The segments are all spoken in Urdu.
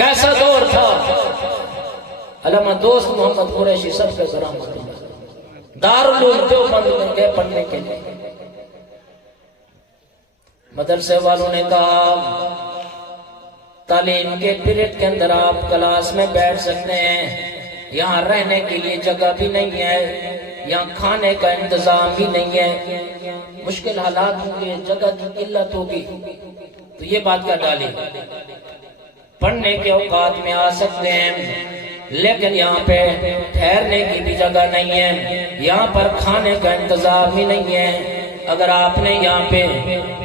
کیسا دور تھا؟ علامہ دوست محمد قریشی سب کے برآمد دارالعلوم دیوبند میں گئے پڑھنے کے لیے۔ مدرسے والوں نے کہا تعلیم کے پیریڈ کے اندر آپ کلاس میں بیٹھ سکتے ہیں، یہاں رہنے کے لیے جگہ بھی نہیں ہے، یہاں کھانے کا انتظام بھی نہیں ہے، مشکل حالات ہوں گے، جگہ کی قلت ہوگی، تو یہ بات کا ڈالی پڑھنے کے اوقات میں آ سکتے ہیں، لیکن یہاں پہ ٹھہرنے کی بھی جگہ نہیں ہے، یہاں پر کھانے کا انتظام بھی نہیں ہے۔ اگر آپ نے یہاں پہ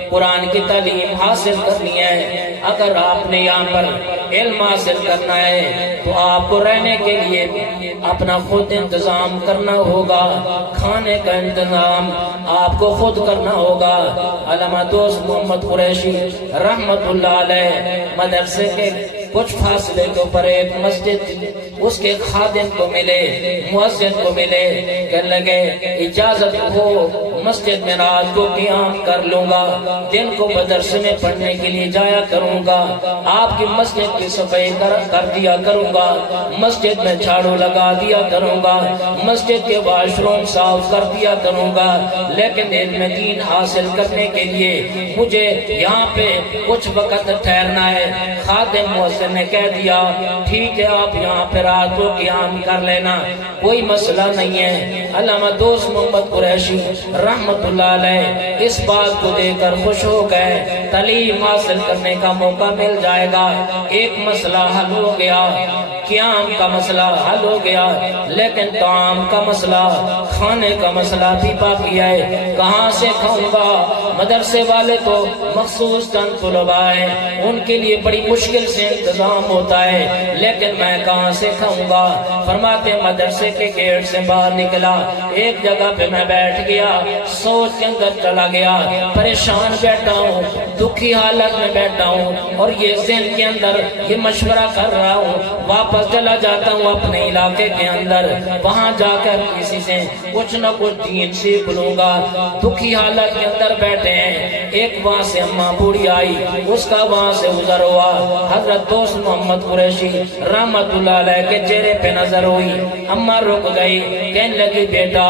قرآن کی تعلیم حاصل کرنی ہے، اگر آپ نے یہاں پر علم حاصل کرنا ہے، تو آپ کو رہنے کے لیے اپنا خود انتظام کرنا ہوگا، کھانے کا انتظام آپ کو خود کرنا ہوگا۔ علامہ دوست محمد قریشی رحمت اللہ علیہ مدرسے کے کچھ فاصلے کے اوپر ایک مسجد اس کے خادم کو ملے، مؤذن کو ملے، کہنے لگے اجازت ہو مسجد میں رات کو قیام کر لوں گا، دن کو مدرسے میں پڑھنے کے لیے جایا کروں گا، آپ کی مسجد کی صفائی کر دیا کروں گا، مسجد میں جھاڑو لگا دیا کروں گا، مسجد کے واش روم صاف کر دیا کروں گا، لیکن علم دین حاصل کرنے کے لیے مجھے یہاں پہ کچھ وقت ٹھہرنا ہے۔ خادم مؤذن نے کہہ دیا ٹھیک ہے، آپ یہاں پہ رات کو قیام کر لینا، کوئی مسئلہ نہیں ہے۔ علامہ دوست محمد قریشی رحمت اللہ علیہ اس بات کو دے کر خوش ہو گئے، تعلیم حاصل کرنے کا موقع مل جائے گا، ایک مسئلہ حل ہو گیا، قیام کا مسئلہ حل ہو گیا، لیکن طعام کا مسئلہ، کھانے کا مسئلہ بھی باقی ہے، کہاں سے کھاؤں گا؟ مدرسے والے تو مخصوص چند طلباء ہیں، ان کے لیے بڑی مشکل سے انتظام ہوتا ہے، لیکن میں کہاں سے کھاؤں گا؟ فرماتے مدرسے کے گیٹ سے باہر نکلا، ایک جگہ پہ میں بیٹھ گیا، سوچ کے اندر چلا گیا، پریشان بیٹھا ہوں، دکھی حالت میں بیٹھا ہوں، اور یہ ذہن کے اندر یہ مشورہ کر رہا ہوں، واپس چلا جاتا ہوں اپنے علاقے کے اندر، وہاں جا کر کسی سے کچھ نہ کچھ دین سیکھ لوں گا۔ دکھی حالت کے اندر بیٹھے ہیں، ایک وہاں سے اماں بوڑھی آئی، اس کا وہاں سے گزر ہوا، حضرت دوست محمد قریشی رحمت اللہ علیہ کے چہرے پہ نظر ہوئی، اماں رک گئی، کہنے لگی بیٹا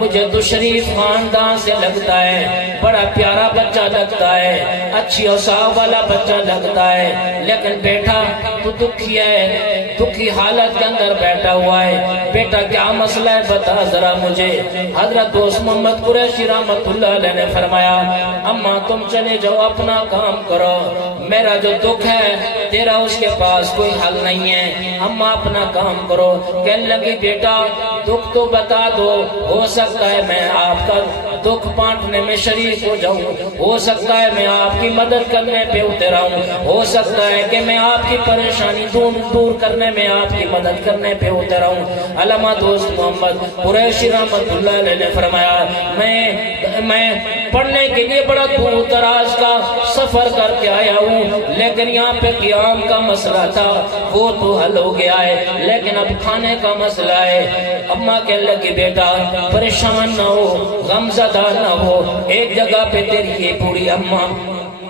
مجھے تو شریف خاندان سے لگتا ہے، بڑا پیارا بچہ لگتا ہے، اچھی اوصاف والا بچہ لگتا ہے، لیکن بیٹا تو دکھی ہے، دکھی حالت کے اندر بیٹھا ہوا ہے، بیٹا کیا مسئلہ ہے بتا ذرا مجھے۔ حضرت دوست محمد قریشی رحمت اللہ علیہ نے فرمایا اماں تم چلے جاؤ اپنا کام کرو، میرا جو دکھ ہے تیرا اس کے پاس کوئی حل نہیں ہے، اماں اپنا کام کرو۔ کہنے لگی بیٹا دکھ تو بتا دو، ہو سکتا ہے میں آپ کا دکھ بانٹنے میں شریک ہو جاؤں، ہو سکتا ہے میں آپ کی مدد کرنے پہ اتر آؤں، ہو سکتا ہے کہ میں آپ کی پریشانی دور کرنے میں آپ کی مدد کرنے پہ اتر آؤں۔ علامہ دوست محمد قریشی رحمت اللہ علیہ نے فرمایا میں پڑھنے کے لیے بڑا دور دراز کا سفر کر کے آیا ہوں، لیکن یہاں پہ قیام کا مسئلہ تھا وہ تو حل ہو گیا ہے، لیکن اب کھانے کا مسئلہ ہے۔ اماں کہنے لگی بیٹا پریشان نہ ہو، غم زدہ نہ ہو، ایک جگہ پہ تیری یہ بوڑھی اماں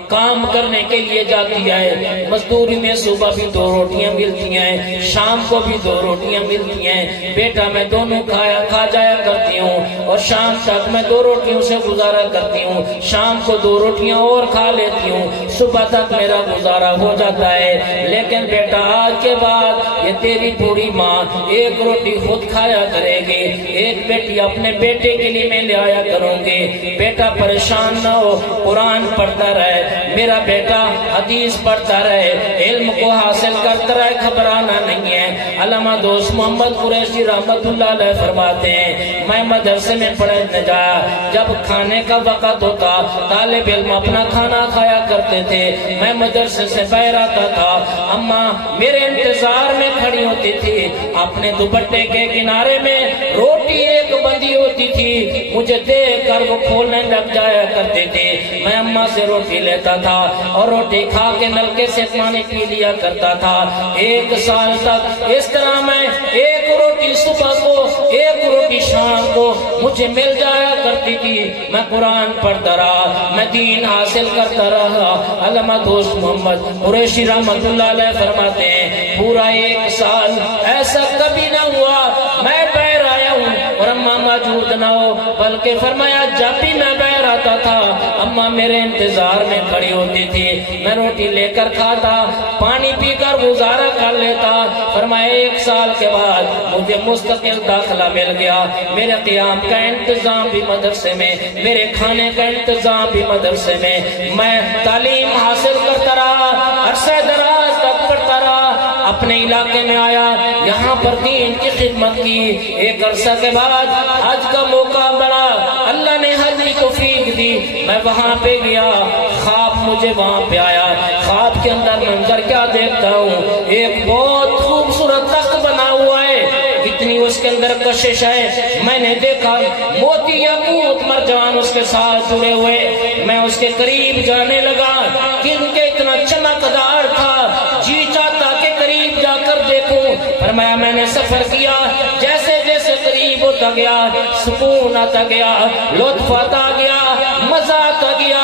کام کرنے کے لیے جاتی ہے، مزدوری میں صبح بھی 2 روٹیاں ملتی ہیں، شام کو بھی 2 روٹیاں ملتی ہیں، بیٹا میں دونوں کھا جایا کرتی ہوں، اور شام تک میں 2 روٹیوں سے گزارا کرتی ہوں، شام کو 2 روٹیاں اور کھا لیتی ہوں، صبح تک میرا گزارا ہو جاتا ہے، لیکن بیٹا آج کے بعد یہ تیری بوڑھی ماں 1 روٹی خود کھایا کرے گی، 1 بیٹی اپنے بیٹے کے لیے میں لے آیا کروں گی، بیٹا پریشان نہ ہو، قرآن پڑھتا رہے، میرا بیٹا حدیث پڑھتا رہے، علم کو حاصل کرتا رہے، گھبرانا نہیں ہے۔ علامہ دوست محمد قریشی رحمت اللہ علیہ فرماتے ہیں میں مدرسے میں پڑھنے جایا، جب کھانے کا وقت ہوتا طالب علم اپنا کھانا کھایا کرتے تھے، میں مدرسے سے باہر آتا تھا، اماں میرے انتظار میں کھڑی ہوتی تھی، اپنے دوپٹے کے کنارے میں روٹی ایک بندی ہوتی تھی، مجھے دیکھ کر وہ کھولنے لگ جایا کرتے تھے، میں اماں سے روٹی لیتا تھا اور روٹی کھا کے نلکے سے پانی پی لیا کرتا تھا۔ 1 سال تک اس طرح میں 1 روٹی صبح کو 1 روٹی شام کو مجھے مل جایا کرتی تھی، میں قرآن پڑھتا رہا، میں دین حاصل کرتا رہا۔ علامہ دوست محمد قریشی رحمت اللہ علیہ فرماتے ہیں پورا 1 سال ایسا کبھی نہ ہوا میں باہر آیا ہوں اور اماں موجود نہ ہو، بلکہ فرمایا جب بھی میں باہر آتا تھا اماں میرے انتظار میں کھڑی ہوتی تھی، میں روٹی لے کر کھاتا، پانی پی کر گزارا کر لیتا۔ فرمایا 1 سال کے بعد مجھے مستقل داخلہ مل گیا، میرے قیام کا انتظام بھی مدرسے میں، میرے کھانے کا انتظام بھی مدرسے میں تعلیم حاصل کرتا رہا، عرصہ دراز تک پڑھتا رہا، اپنے علاقے میں آیا، یہاں پر دین کی خدمت کی۔ ایک عرصہ کے بعد حج کا موقع بنا، اللہ نے حج کی توفیق دی، میں وہاں پہ گیا، خواب مجھے وہاں پہ آیا، خواب کے اندر منظر کیا دیکھتا ہوں، ایک بہت خوبصورت تخت بنا ہوا ہے، اتنی اس کے اندر کشش ہے، میں نے دیکھا موتی یاقوت مرجان اس کے ساتھ جڑے ہوئے، میں اس کے قریب جانے لگا، کیونکہ اتنا چمکدار تھا، جی چاہتا کہ قریب جا کر دیکھوں۔ فرمایا میں نے سفر کیا، جیسے جیسے قریب ہوتا گیا سکون آتا گیا، لطف آتا گیا، مزہ آتا گیا،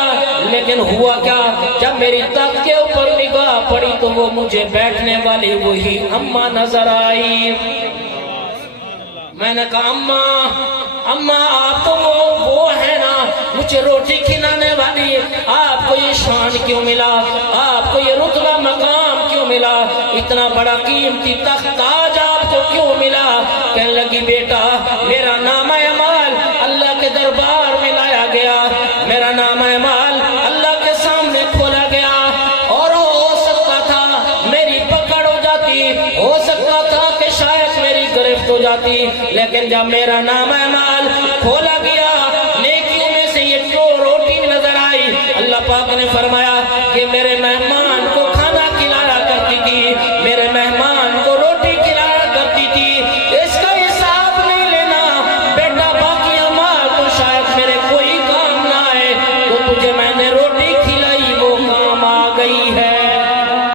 لیکن ہوا کیا، جب میری تخت کے اوپر نگاہ پڑی تو وہ مجھے بیٹھنے والی وہی اماں نظر آئی۔ میں نے کہا اماں آپ تو وہ ہے نا مجھے روٹی کھلانے والی، آپ کو یہ شان کیوں ملا، آپ کو یہ رتبہ مقام کیوں ملا، اتنا بڑا قیمتی تخت تاج آپ کو کیوں ملا؟ کہنے لگی بیٹا میرا نام اعمال اللہ کے دربار میں لایا گیا، میرا نام اعمال اللہ کے سامنے کھولا گیا، اور ہو سکتا تھا میری پکڑ ہو جاتی، ہو سکتا تھا کہ شاید میری گرفت ہو جاتی، لیکن جب میرا نام اعمال کھولا گیا نیکیوں میں سے یہ جو روٹی نظر آئی، اللہ پاک نے فرمایا کہ میرے مہمان